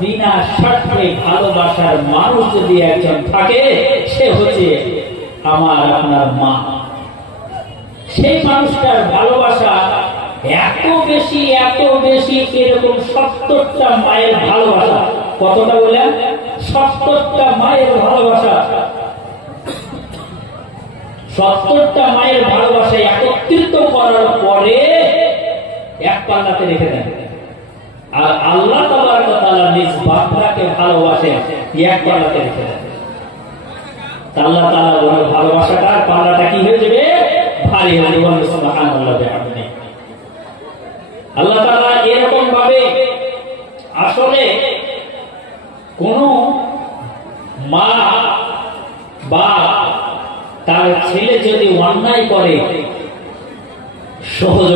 বিনা স্বার্থে ভালোবাসার মানুষ যদি একজন থাকে, সে হচ্ছে আমার আপনার মা। সেই মানুষটার ভালোবাসা এত বেশি এরকম 70টা মায়ের ভালোবাসা। কতটা বললেন? 70টা মায়ের ভালোবাসা। 70টা মায়ের ভালোবাসা একত্রিত করার পরে এক পাল্লাতে রেখে দেন। আর আল্লাহ তাবারক ওয়া তাআলা নিজ বান্দাকে ভালোবাসেন, এক পাল্লাতে রেখে দেন। আল্লাহ তাআলা বলে ভালোবাসাটার পাল্লাটা কি হয়ে যাবে? ভারী হয়ে যাবে। সুবহানাল্লাহ বিহামদিহি। আল্লাহ তাআলা এরকম ভাবে আসলে কোন মা বা তার ছেলে যদি অন্যায় করে, সহজ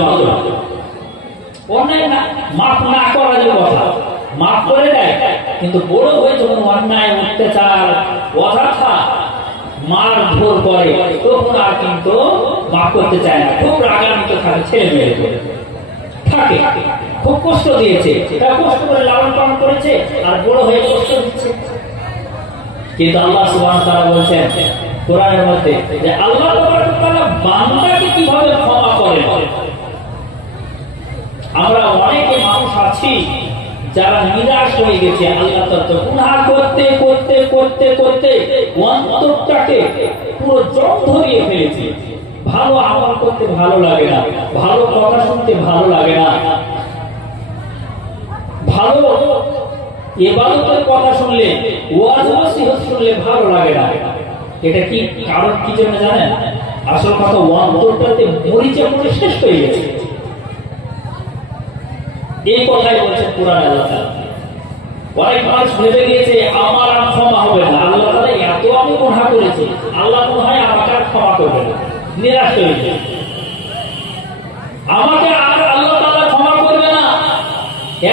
অন্যায় না মাফ না করার কথা, মাফ করে দেয়, কিন্তু বড় হয়ে যখন অন্যায় অত্যাচার অযথা মার ধর করে, তখন আর কিন্তু মাফ করতে চায় না। খুব রাগান্বিত থাকে, ছেলে মেয়ে থাকে, খুব কষ্ট দিয়েছে, তারা কষ্ট করে লালন পালন করেছে, আর বড় হয়ে কষ্ট দিচ্ছে। কিন্তু আল্লাহ সুবহানাহু ওয়া তাআলা বলছেন কোরআনের মধ্যে যে আল্লাহ তাবারক ওয়া তাআলা বান্দাকে কিভাবে ক্ষমা করেন। আমরা অনেকে মানুষ আছি যারা নিরাশ হয়ে গেছে, আল্লাহ তাআলা গুনাহ করতে করতে করতে করতে অন্তরটাকে পুরো জং ধরিয়ে ফেলেছে। ভালো আমল করতে ভালো লাগে না, ভালো কথা শুনতে ভালো লাগে না, ভালো ইবাদতের কথা শুনলে, ওয়াজ নসিহত শুনলে ভালো লাগে না। এটা কি কারণ কি জন্য জানেন? আসল কথা, অন্তরটাতে মরিচা মরে শেষ হয়ে গেছে। এই কথাই বলছেন কোরআন। আল্লাহ তাআলা অনেক মানুষ ভেবে গিয়েছে আমার আর ক্ষমা হবে না, আল্লাহ তাআলা এত আমি গুনাহ করেছি, আল্লাহ মনে হয় আমাকে আর ক্ষমা করবে না। নিরাশ হয়ে গেছে, আমাকে আর আল্লাহ তাআলা ক্ষমা করবে না।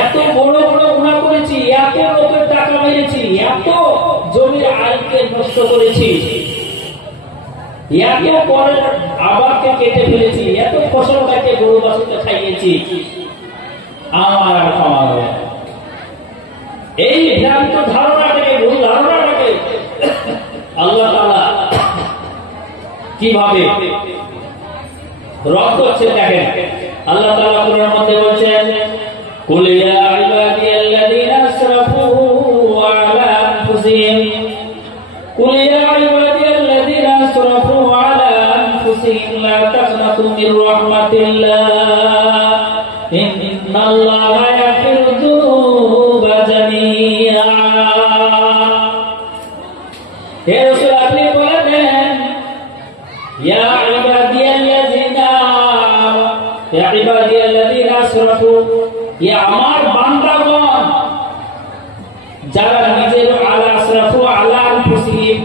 এত বড় বড় গুনাহ করেছি, এত লোকের টাকা মেরেছি, এত জমির আইনকে নষ্ট করেছি, এত পরের আবারকে কেটে ফেলেছি, এত ফসলটাকে গরু বাছুরকে খাইয়েছি, আমার আর ক্ষমা হবে না। এই ভ্রান্ত ধারণাটাকে, ভুল ধারণাটাকে আল্লাহ তাআলা কিভাবে রদ করছে দেখেন। আল্লাহ তাআলা কোরআনের মধ্যে বলছেন কুল ইয়া ইবাদিয়াল্লাযীনা আসরাফু আলা আনফুসিহিম, কুল ইয়া ইবাদিয়াল্লাযীনা আসরাফু আলা আনফুসিহিম লা তাকনাতু মির রাহমাতিল্লাহ ইন্নাল্লাহা ইয়াগফিরু যুনুবা জামিআ। হে রাসূল, আপনি বলেন ইয়া ইবাদিয়াল্লাযীনা আসরাফু, ইয়া আমার বান্দাগণ যারা নিজের আলা আসরাফু আলা আনফুসিহিম,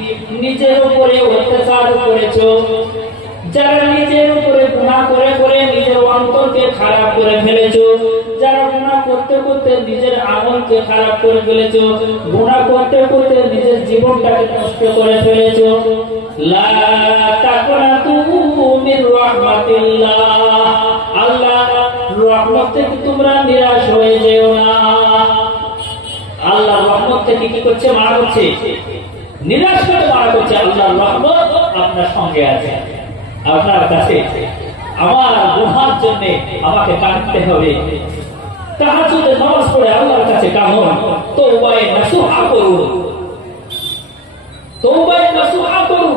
নিজের উপরে অত্যাচার করেছো, যারা নিজের উপরে গুনাহ করে করে নিজের অন্তরকে খারাপ করে ফেলেছো, যারা গুনাহ করতে করতে নিজের আমলকে খারাপ করে ফেলেছো, গুনাহ করতে করতে নিজের জীবনটাকে নষ্ট করে ফেলেছো, লা তাকনাতু মির রাহমাতিল্লাহ, আল্লাহ রহমত থেকে তোমরা নিরাশ হয়ে যেও না। আল্লাহ রহমত থেকে কি করছে? মারা করছে, নিরাশ করে মারা করছে। আল্লাহ রহমত আপনার সঙ্গে আছে, আপনার কাছে। আমার গুনার জন্য আমাকে কাঁদতে হবে, তাহাজ্জুদে নামাজ পড়ে আল্লাহর কাছে কাঁদুন, তওবায়ে নাসুহা করুন, তওবায়ে নাসুহা করুন,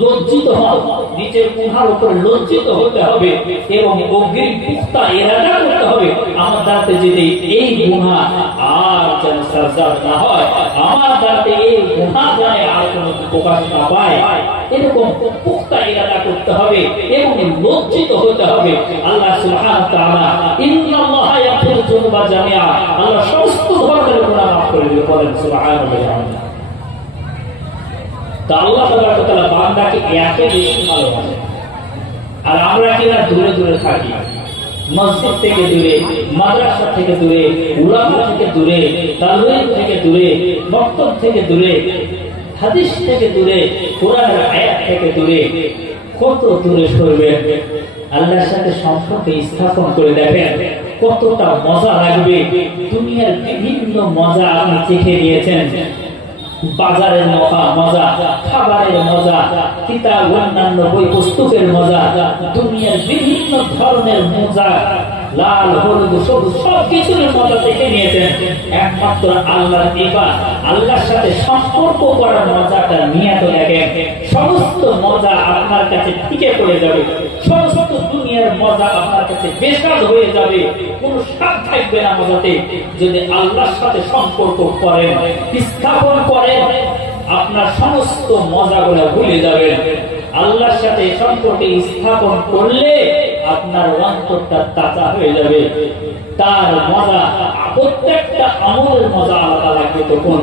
লজ্জিত হন, নিজের গুনার উপর লজ্জিত হতে হবে এবং অগ্রিম পুখতা ইরাদা করতে হবে আমার দ্বারাতে যদি এই গুনাহ আর যেন সাজা না হয়, আমার দ্বারাতে এই গুনাহ যেন আর কোনো প্রকাশ না পায়, এরকম পুখতা ইরাদা করতে হবে এবং লজ্জিত হতে হবে। আল্লাহ সুবহানাহু ওয়া তাআলা ইন্নাল্লাহা ইয়াগফিরু যুনুবা জামিআ, আল্লাহ সমস্ত ধরনের গুনাহ মাফ করে দিবেন। বলেন সুবহানাল্লাহ। তা আল্লাহ তাবারক ওয়া তাআলা বান্দাকে এত বেশি ভালোবাসেন, আর আমরা কিনা দূরে দূরে থাকি, মসজিদ থেকে দূরে, মাদ্রাসা থেকে দূরে, উলামা থেকে দূরে, তালওয়িদ থেকে দূরে, মক্তব থেকে দূরে, হাদিস থেকে দূরে, কোরআনের আয়াত থেকে দূরে, কত দূরে সরবেন। আল্লাহর সাথে সম্পর্ক স্থাপন করে দেখেন, কতটা মজা লাগবে। দুনিয়ার বিভিন্ন মজা আপনি চেখে নিয়েছেন, বাজারের মজা, খাবারের মজা, কিতাব অন্যান্য বই পুস্তকের মজা, দুনিয়ার বিভিন্ন ধরনের মজা, লাল হলুদ সবুজ সবকিছুর মজা দেখে নিয়েছেন। একমাত্র আল্লাহর ইবাদত, আল্লাহর সাথে সম্পর্ক করার মজাটা নিয়ে তো দেখেন, সমস্ত মজা আপনার কাছে টিকে পড়ে যাবে, সমস্ত দুনিয়ার মজা আপনার কাছে বেস্বাদ হয়ে যাবে, কোনো স্বাদ থাকবে না মজাতে। যদি আল্লাহর সাথে সম্পর্ক করেন, স্থাপন করেন, আপনার সমস্ত মজাগুলো ভুলে যাবেন। আল্লাহর সাথে সম্পর্ক স্থাপন করলে আপনার অন্তরটা তাজা হয়ে যাবে, তার মজা, প্রত্যেকটা আমলের মজা আলাদা লাগবে। তখন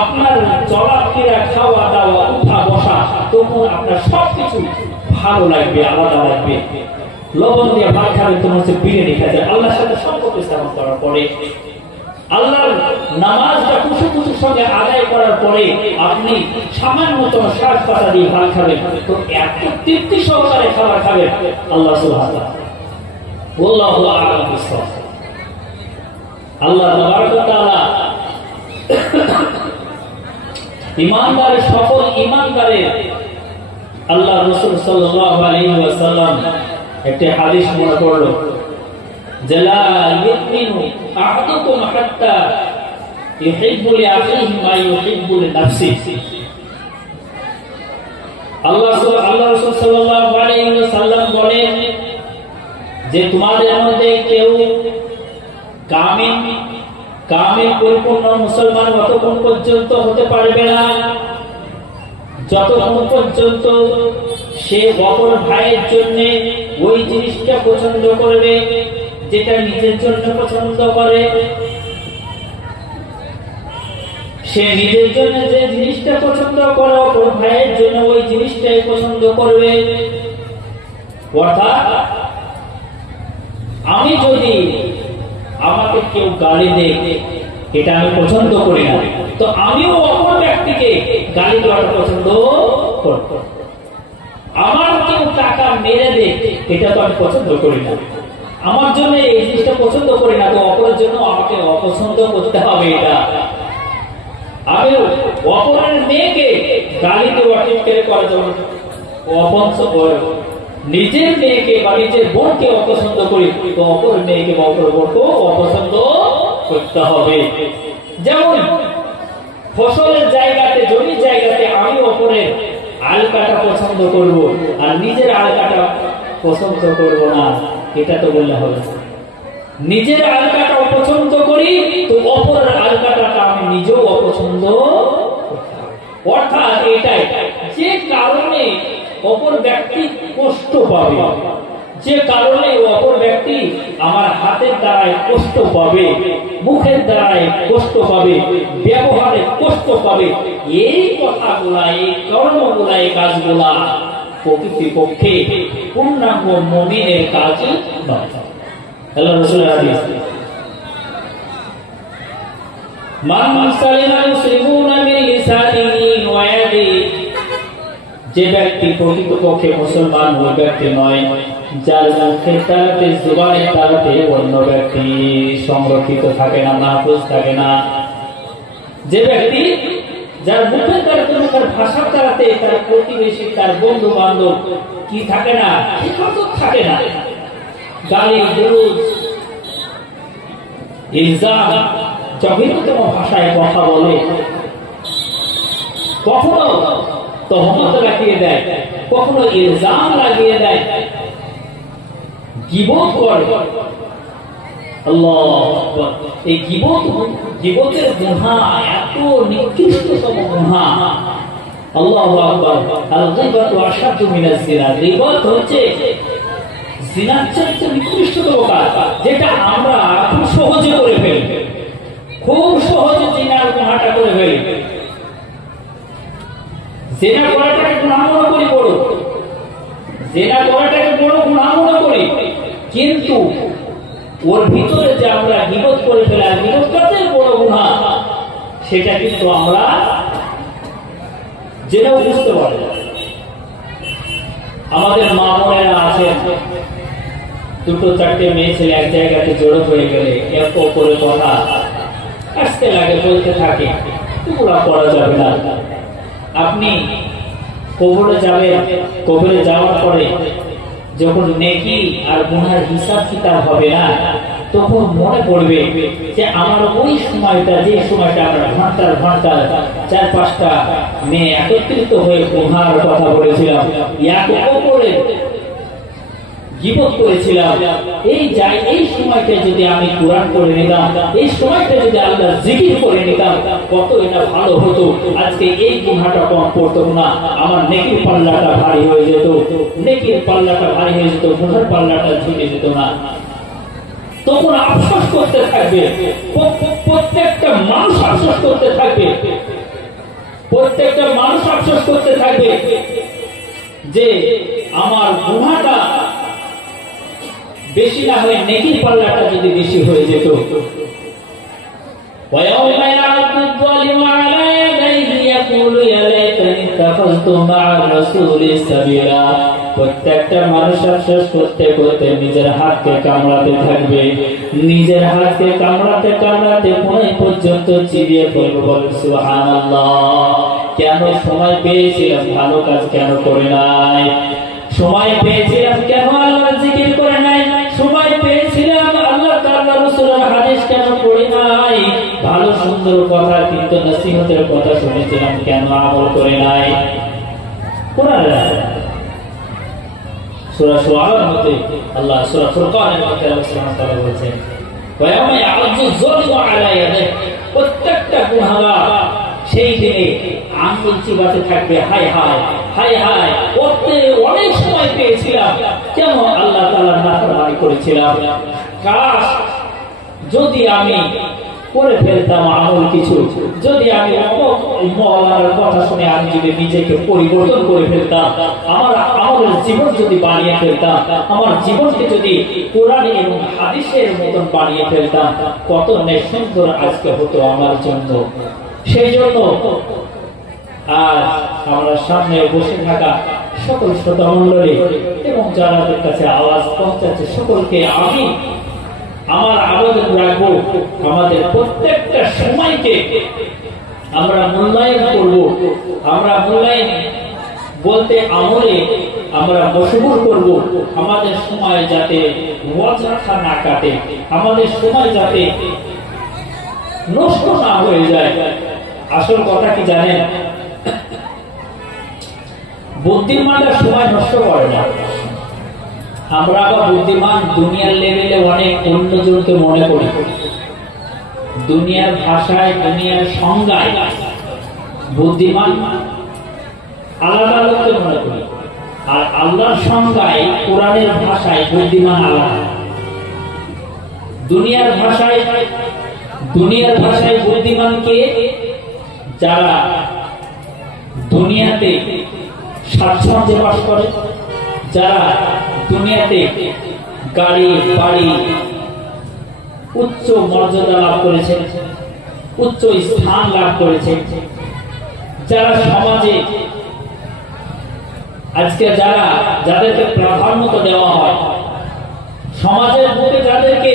আপনার চলাফেরা, খাওয়া দাওয়া, উঠা বসা, তখন আপনার সবকিছু ভালো লাগবে, আলাদা লাগবে। লবণ দিয়ে ভাত খাবেন, তোমার হচ্ছে বিরিয়ানি খাচ্ছে। আল্লাহর সাথে সম্পর্ক স্থাপন করার পরে, আল্লাহর নামাজটা খুশুর সঙ্গে আদায় করার পরে আপনি সামান্যতম শাক পাতা দিয়ে ভাত খাবেন, তো এত তৃপ্তি সহকারে খাবার খাবেন। আল্লাহ সুবহানাহু ওয়াল্লাহু আ'লাম বিস-সাওয়াব। আল্লাহ তাবারক ওয়া তাআলা ঈমানদারের, সকল ঈমানদারের আল্লাহ রাসূল সাল্লাল্লাহু আলাইহি ওয়াসাল্লাম একটা হাদিস মনে করলো, লা ইউমিনু আহাদুকুম হাত্তা ইউহিব্বু লিআখিহি মা ইউহিব্বু লিনাফসিহি। আল্লাহ রাসূল সাল্লাল্লাহু আলাইহি ওয়াসাল্লাম বলেন যে তোমাদের মধ্যে কেউ কামিল পরিপূর্ণ মুসলমান ততক্ষণ পর্যন্ত হতে পারবে না যতক্ষণ পর্যন্ত সে অপর ভাইয়ের জন্য ওই জিনিসটা পছন্দ করবে যেটা নিজের জন্য পছন্দ করে। সে নিজের জন্য যে জিনিসটা পছন্দ করে, অপর ভাইয়ের জন্য ওই জিনিসটাই পছন্দ করবে। অর্থাৎ আমি যদি, আমাকে কেউ গালি দেয়, এটা আমি পছন্দ করি না, তো আমিও অপর ব্যক্তিকে গালি দেওয়াটা পছন্দ করব। আমার কেউ টাকা মেরে দেয়, এটা তো আমি পছন্দ করি না, আমার জন্য এই জিনিসটা পছন্দ করি না, তো অপরের জন্য আমাকে অপছন্দ করতে হবে। এটা আমি অপরের মেয়েকে গালি দেওয়া ঠিক করা যাবে, নিজের মেয়েকে বা নিজের বোনকে অপছন্দ করি, তো অপর মেয়েকে বা অপর বোনকে অপছন্দ করতে হবে। যেমন ফসলের জায়গাতে, জমির জায়গাতে আমি অপরের আলকাটা পছন্দ করব আর নিজের আলকাটা পছন্দ করব না, এটা তো বললে হবে। নিজের আলকাটা অপছন্দ করি, তো অপরের আলকাটাটা আমি নিজেও অপছন্দ। অর্থাৎ এটাই, যে কারণে অপর ব্যক্তি কষ্ট পাবে, যে কারণে অপর ব্যক্তি আমার হাতের দ্বারায় কষ্ট পাবে, মুখের দ্বারায় কষ্ট পাবে, ব্যবহারে কষ্ট পাবে, এই কথাগুলা, এই কর্মগুলা, এই কাজগুলা প্রকৃতপক্ষে পূর্ণাঙ্গ মুমিনের কাজ নয়। আল্লাহ রাসূলের হাদিস, মান সালিমাল মুসলিমুনা মিন লিসানিহি ওয়া ইয়াদিহি, যে ব্যক্তি প্রকৃতপক্ষে মুসলমান ওই ব্যক্তি নয় যার মুখে তাতে, জবানে তাতে অন্য ব্যক্তি সংরক্ষিত থাকে না, মাহফুজ থাকে না। যে ব্যক্তি যার মুখে তার ভাষার তাতে তার প্রতিবেশী, তার বন্ধু বান্ধব কি থাকে না, হেফাজত থাকে না, গালি গলজ, ইলজাম, জঘন্যতম ভাষায় কথা বলে, কখনো তহমত লাগিয়ে দেয়, কখনো ইলজাম লাগিয়ে দেয়, গীবত করে। আল্লাহু আকবার। এই গীবতের গুনাহ এত নিকৃষ্টতম গুনাহ। আল্লাহু আকবার। আল গীবাতু আশাদ্দু মিনাজ জিনা। গীবত হচ্ছে জিনার চেয়ে নিকৃষ্টতম কাজ, যেটা আমরা খুব সহজে করে ফেলি, খুব সহজে জিনার গুনাহটা করে ফেলি। জেনা করাটাকে গুনাহ মনে করি, বড় জেনা করাটাকে বড় গুনাহ মনে করি, কিন্তু ওর ভিতরে যে আমরা গীবত করে ফেলা, গীবতটাই বড় গুনাহ, সেটা কিন্তু আমরা জেনেও বুঝতে পারি না। আমাদের মা বোনেরা আছেন, দুটো চারটে মেয়ে ছেলে এক জায়গাতে জড়ো হয়ে গেলে এক অপরের কথা আসতে লাগে, বলতে থাকে, এগুলা করা যাবে না। আপনি কবরে যাবেন, কবরে যাওয়ার পরে যখন নেকি আর গুনার হিসাব কিতাব হবে না, তখন মনে পড়বে যে আমার ওই সময়টা, যে সময়টা আমরা ঘন্টার ঘন্টা 4-5টা মেয়ে একত্রিত হয়ে গুনার কথা বলেছিলাম, অপরের গীবত করেছিলাম, এই সময়টা যদি আমি কোরআন করে নিতাম, এই সময়টা যদি আল্লাহ জিকির করে নিতাম, কত এটা ভালো হতো। আজকে এই গুনাহটা কম পড়তো না, আমার নেকির পাল্লাটা ভারী হয়ে যেত, নেকির পাল্লাটা ভারী হয়ে যেত, গুনার পাল্লাটা ঝুঁকে যেত না। তখন আফসোস করতে থাকবে, প্রত্যেকটা মানুষ আফসোস করতে থাকবে, প্রত্যেকটা মানুষ আফসোস করতে থাকবে যে আমার গুনাহটা বেশি না হয়ে নেকির পাল্লাটা যদি বেশি হয়ে যেত। প্রত্যেকটা মানুষ আফসোস করতে করতে নিজের হাতকে কামড়াতে থাকবে, নিজের হাতকে কামড়াতে কামড়াতে মনে পর্যন্ত চিবিয়ে পড়বে, সুবহানাল্লাহ। কেন সময় পেয়েছিলাম ভালো কাজ কেন করে নাই, সময় পেয়েছিলাম কেন আল্লাহর জিকির করে নাই, সময় পেয়েছিলাম আল্লাহ তাআলা রাসূলের হাদিস কেন পড়ি নাই, ভালো সুন্দর কথা কিন্তু নসিহতের কথা শুনেছিলাম কেন আমল করে নাই। কোরআন সূরা শুআরার মধ্যে আল্লাহ সূরা ফুরকানের মধ্যে আল্লাহ সুবহানাহু ওয়া তাআলা বলেছেন, ওয়া ইয়াউমা ইয়া'যু যালিমু আলা ইয়াদিহি, প্রত্যেকটা গুনাহগার সেই দিনে আঙ্গুল চিবাতে থাকবে, হায় হায় হায় হায়, অনেক সময় পেয়েছিলাম কেন আল্লাহ তাআলার নাফরমানি করেছিলাম, কাশ যদি আমি করে ফেলতাম আমল কিছু, যদি আমি মওলানার কথা শুনে আমি যদি নিজেকে পরিবর্তন করে ফেলতাম, আমার আমলের জীবন যদি বানিয়ে ফেলতাম, আমার জীবনকে যদি কোরআন এবং হাদিসের মতন বানিয়ে ফেলতাম, কত সুন্দর আজকে হতো আমার জন্য। সেই জন্য আজ আমরা সামনে বসে থাকা সকল শ্রোতা মণ্ডলী এবং যাদের কাছে আওয়াজ পৌঁছাচ্ছে সকলকে আমি আমার আবেদন রাখবো, আমাদের প্রত্যেকটা সময়কে আমরা মূল্যায়ন করব, আমরা মূল্যায়ন বলতে আমলে আমরা মশগুল করব, আমাদের সময় যাতে অযথা না কাটে, আমাদের সময় যাতে নষ্ট না হয়ে যায়। আসল কথা কি জানেন, বুদ্ধিমানরা সময় নষ্ট করে না, আমরা আবার বুদ্ধিমান দুনিয়ার লেভেলে অনেক অন্যজনকে মনে করি, দুনিয়ার ভাষায় দুনিয়ার সংজ্ঞায় বুদ্ধিমান আলাদা লোককে মনে করি, আর আল্লাহর সংজ্ঞায় কোরআনের ভাষায় বুদ্ধিমান আলাদা। দুনিয়ার ভাষায় বুদ্ধিমানকে যারা দুনিয়াতে স্বাচ্ছন্দ্যে বাস করে, যারা দুনিয়াতে গাড়ি বাড়ি উচ্চ মর্যাদা লাভ করেছে, উচ্চ স্থান লাভ করেছে, যারা সমাজে আজকে যাদেরকে প্রাধান্য দেওয়া হয়, সমাজের বুকে যাদেরকে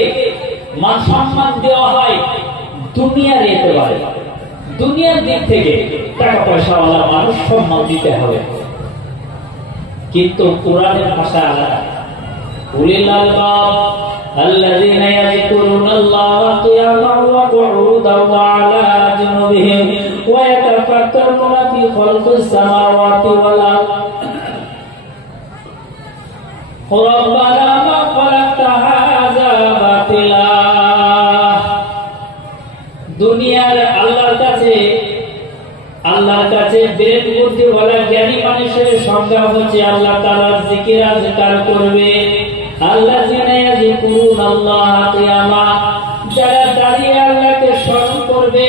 মান সম্মান দেওয়া হয় দুনিয়ার একেবারে, দুনিয়ার দিক থেকে টাকা পয়সাওয়ালা মানুষ সম্মান দিতে হবে, কিন্তু কোরআনের ভাষা আলাদা। উলিল আলবাব আল্লাযীনা ইয়াযকুরুনাল্লাহা কিয়ামান ওয়া কুউদান ওয়া আলা জুনুবিহিম ওয়া ইয়াতাফাক্কারুনা ফী খালকিস সামাওয়াতি ওয়াল আরদ রাব্বানা মা খালাকতা হাযা বাতিলা। দুনিয়ার আল্লাহর কাছে বিরেত বুদ্ধিওয়ালা জ্ঞানী মানুষের সংজ্ঞা হচ্ছে আল্লাহ তাআলার জিকির আজকার করবে। আল্লাযীনা ইয়াযকুরুনাল্লাহা কিয়ামা, যারা দাঁড়িয়ে আল্লাহকে স্মরণ করবে,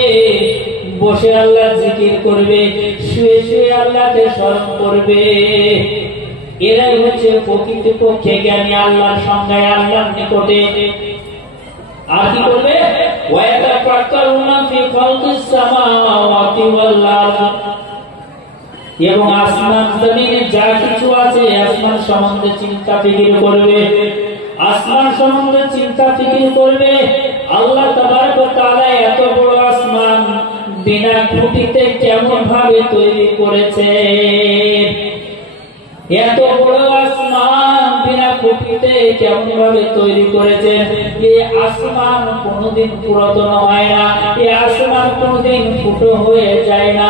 বসে আল্লাহ জিকির করবে, শুয়ে শুয়ে আল্লাহকে স্মরণ করবে, এরাই হচ্ছে প্রকৃতপক্ষে জ্ঞানী আল্লাহর সংজ্ঞায় আল্লাহর নিকটে। আর কি করবে? এবং আসমান জমিনে যা কিছু আছে আসমান সম্বন্ধে চিন্তা ফিকির করবে, আসমান সম্বন্ধে চিন্তা ফিকির করবে। আল্লাহ তাবারক ওয়া তাআলা এত বড় আসমান বিনা খুঁটিতে কেমন ভাবে তৈরি করেছে, এত বড় আসমান বিনা খুঁটিতে কেমন ভাবে তৈরি করেছেন। এই আসমান কোনদিন পুরাতন হয় না, এই আসমান কোনদিন ফুটো হয়ে যায় না।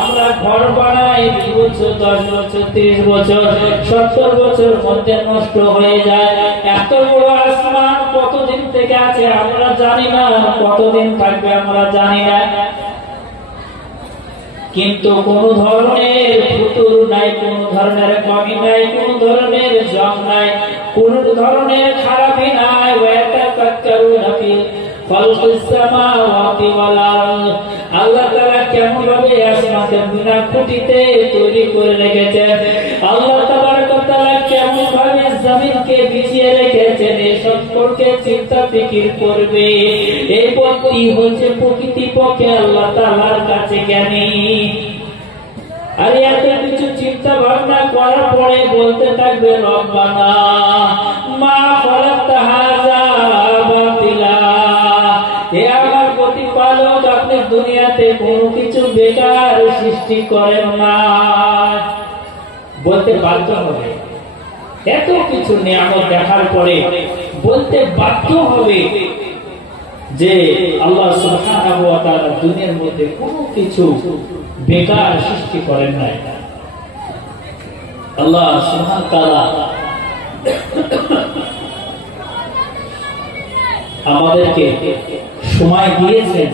আমরা ঘর বানাই 2 বছর, 10 বছর, 30 বছর, 70 বছর মধ্যে নষ্ট হয়ে যায়। এত বড় আসমান কতদিন থেকে আছে আমরা জানি না, কতদিন থাকবে আমরা জানি না। কিন্তু কোন ধরনের ফুতুর নাই, কোন ধরনের কমি নাই, কোন ধরনের জং নাই, কোন ধরনের খারাপি নাই। ওয়াতাকাক্কারুনা ফি খালকিস সামাওয়াতি ওয়াল আরদ। আল্লাহ তাআলা কেমন ভাবে আসমানকে বিনা খুঁটিতে তৈরি করে রেখেছেন, আল্লাহ তাবারক ওয়া তাআলা কেমন ভাবে জমিনকে বিছিয়ে রেখেছেন, এই সম্পর্কে চিন্তা ফিকির করবে। এই পথটি হচ্ছে প্রকৃতিপক্ষে আল্লাহ তাআলার কাছে জ্ঞানী। আর এত কিছু চিন্তা ভাবনা করার পরে বলতে থাকবে রব্বানা মা খালাকতা হাযা বাতিলা। হে আমার প্রতিপালক, আপনি দুনিয়াতে কোনো কিছু বেকার সৃষ্টি করেন না। বলতে বাধ্য হবে, এত কিছু নিয়ামত দেখার পরে বলতে বাধ্য হবে যে আল্লাহ সুবহানাহু ওয়া তাআলা দুনিয়ার মধ্যে কোনো কিছু বেকার সৃষ্টি করেন নাই। আল্লাহ সুবহানাহু ওয়া তাআলা আমাদেরকে সময় দিয়েছেন,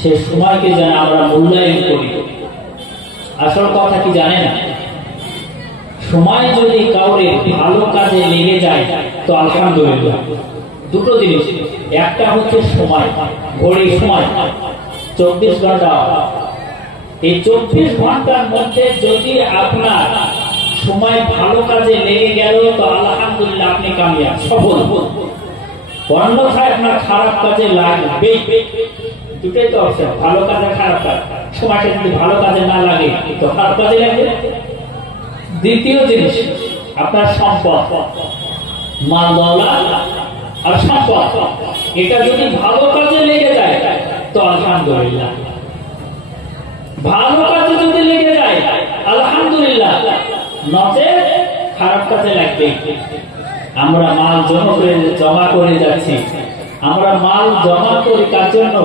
সে সময়কে যেন আমরা মূল্যায়ন করি। আসল কথা কি জানেন, সময় যদি কাউরে ভালো কাজে লেগে যায় তো আলহামদুলিল্লাহ। দুটো জিনিস, একটা হচ্ছে সময়, ঘড়ির সময় 24 ঘন্টা। এই 24 ঘন্টার মধ্যে যদি আপনার সময় ভালো কাজে লেগে গেল তো আলহামদুলিল্লাহ, আপনি কামিয়াব, সফল। অন্যথায় আপনার খারাপ কাজে লাগবে। দুটোই তো অপশন, ভালো কাজে খারাপ কাজ। সময়টা যদি ভালো কাজে না লাগে তো খারাপ কাজে লাগবে। দ্বিতীয় জিনিস, আপনার সম্পদ, মাল দৌলত আর সম্পদ, এটা যদি ভালো কাজে লেগে যায় তো আলহামদুলিল্লাহ। ভালো কাজে যদি লেগে যায় আলহামদুলিল্লাহ, নচেত খারাপ কাজে লাগবে। আমরা মাল জমা করে যাচ্ছি, আমরা মাল জমা করি কার জন্য?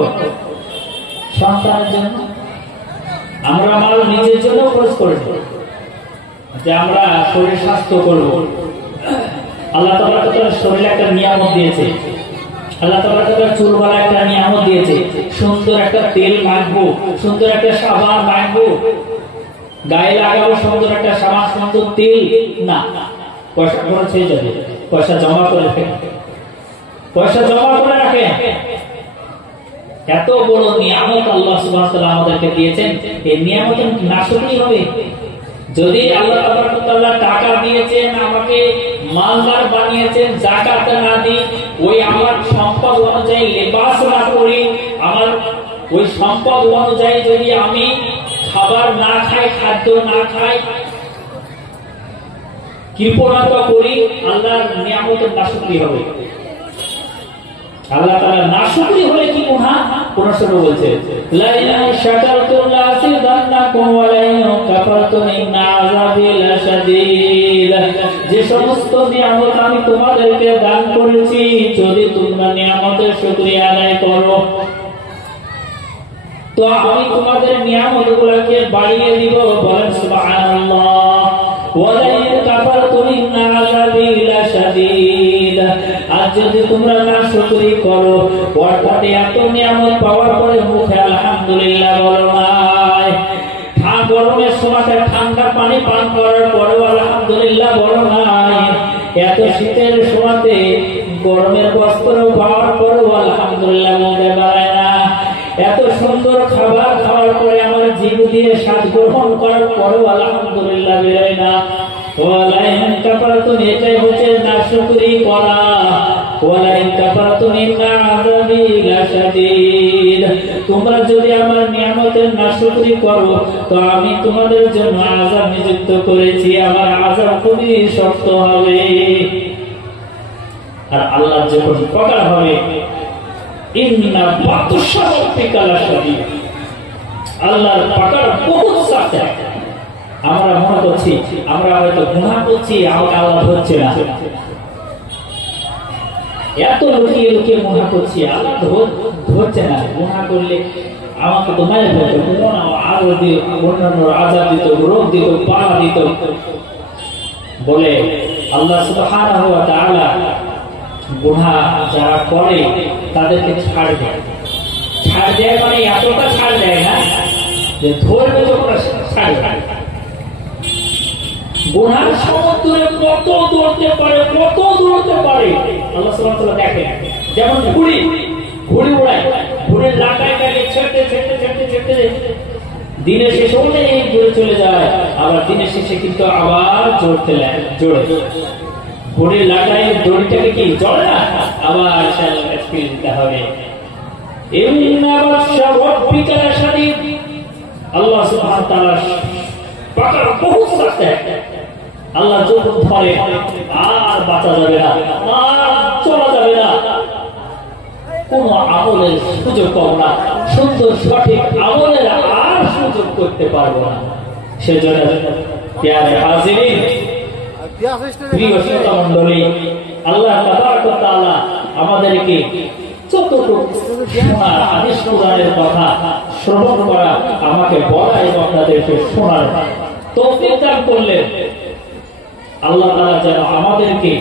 সন্তানের জন্য। আমরা মাল নিজের জন্য খরচ করব, যে আমরা শরীর স্বাস্থ্য করব। আল্লাহ তাআলা তাআলা শরীরে একটা নিয়ামত দিয়েছে, আল্লাহ তাআলা তাআলা চুলওয়ালা একটা নিয়ামত দিয়েছে। সুন্দর একটা তেল মাখবো, সুন্দর একটা সাবান মাখবো, গায়ে লাগাবো সুন্দর একটা সাবান, সুন্দর তেল না, পয়সা খরচ হয়ে যাবে। পয়সা জমা করে রাখেন, পয়সা জমা করে রাখেন। এত বড় নিয়ামত আল্লাহ সুবহানাহু ওয়া তাআলা আমাদেরকে দিয়েছেন, এই নিয়ামতের নাশকরি হবে যদি আল্লাহ তাআলা টাকা দিয়েছেন, আমাকে মালদার বানিয়েছেন, যাকাত না দিই, ওই আমার সম্পদ অনুযায়ী লেবাস না করি, আমার ওই সম্পদ অনুযায়ী যদি আমি খাবার না খাই, খাদ্য না খাই, কৃপণতা করি, আল্লাহর নিয়ামতের নাশকরি হবে। আল্লাহ তাআলা নাশকরি হলে কি গুনাহ? কোরআন শরীফ বলছে লা ইলাহা শাকারতুম লা আযিদান্নাকুম ওয়া লা ইন কাফারতুম ইন্না আযাবি লাশাদীদ। যে সমস্ত নিয়ামত আমি তোমাদেরকে দান করেছি, যদি তোমরা নিয়ামতের শুকরিয়া আদায় করো তো আমি তোমাদের নিয়ামতগুলোকে বাড়িয়ে দিব। বলেন সুবহানাল্লাহ। ওয়া লা ইন কাফারতুম ইন্না আযাবি লাশাদীদ। আর যদি তোমরা নাশকরি করো, অর্থাৎ এত নিয়ামত পাওয়ার পরে মুখে আলহামদুলিল্লাহ বলো নাই, গরমের সময়তে ঠান্ডা পানি পান করার পরেও আলহামদুলিল্লাহ বলো নাই, এত শীতের সময়তে গরমের বস্ত্র পাওয়ার পরেও আলহামদুলিল্লাহ মনে বাড়ায় না, এত সুন্দর খাবার খাওয়ার পরে আমার জীব দিয়ে স্বাদ গ্রহণ করার পরেও আলহামদুলিল্লাহ বেরোয় না। ওয়ালাইন কাফারতুম, এটাই হচ্ছে নাশকরি করা। ওয়ালাইন কাফারতুম ইন্না আযাবি লাশাদীদ। তোমরা যদি আমার নিয়ামতের নাশকরি করো তো আমি তোমাদের জন্য আযাব নিযুক্ত করেছি, আমার আযাব খুবই শক্ত হবে। আর আল্লাহ যখন প্রকার হবে ইন্না বাতশা রাব্বিকা লাশাদীদ, আল্লাহর প্রকার বহুত শক্ত। আমরা মনে করছি আমরা হয়তো গুনাহ করছি, আমাকে আল্লাহ ধরছে না, এত লুকিয়ে লুকিয়ে গুনাহ করছি, আল্লাহ ধরছে না। গুনাহ করলে আমাকে তো মেরে ফেলতো, আরো অন্যান্য আযাব দিত, রোগ দিত, পাড়া দিত বলে আল্লাহ সুবহানাহু ওয়া তাআলা গুনাহ যারা করে তাদেরকে ছাড় দেয়। ছাড় দেয় মানে এতটা ছাড় দেয় না যে ধরবে যখন ছাড় দেয়। গুনার সমুদ্রে কত দৌড়তে পারে, কত দৌড়তে পারে আল্লাহ সুবহানাহু ওয়া তাআলা দেখেন। যেমন ঘুড়ি উড়ায়, ঘুড়ির লাটায় তাকে ছেড়তে ছেড়তে ছেড়তে ছেড়তে দিনের শেষে অনেক দূরে চলে যায়, আবার দিনের শেষে কিন্তু আবার জোরে ঘুড়ির লাটায় দড়িটাকে কি জড়ে না, আবার স্পিড দিতে হবে। ইন্না বাতশা রাব্বিকা লাশাদীদ, আল্লাহ সুবহানাহু ওয়া তাআলা পাকার বহুত শক্ত। আল্লাহ যখন ধরে আর বাঁচা যাবে না, আর চলা যাবে না, কোন আমলের সুযোগ পাবো না, সুন্দর সঠিক আমলের আর সুযোগ করতে পারবো না। সেজন্য প্রিয় হাজিরিন, প্রিয় শ্রোতা মণ্ডলী, আল্লাহ তাবারক ওয়া তাআলা আমাদেরকে যতটুকু শোনার হাদিস কোরআনের কথা শ্রবণ করা, আমাকে বলা এবং আপনাদেরকে শোনার তৌফিক দান করলেন। আল্লাহ তাআলা যেন আমাদেরকে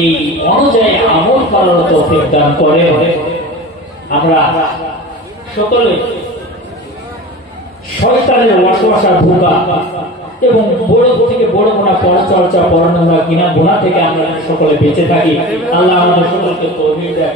এই অনুযায়ী আমল করার তৌফিক দান করে। আমরা সকলে শয়তানের ওয়াসওয়াসা, ধোঁকা এবং বড় থেকে বড় গুনাহ, পরচর্চা, পরনোনা, কিনা গুনাহ থেকে আমরা সকলে বেঁচে থাকি। আল্লাহ আমাদের সকলকে তৌফিক দেন।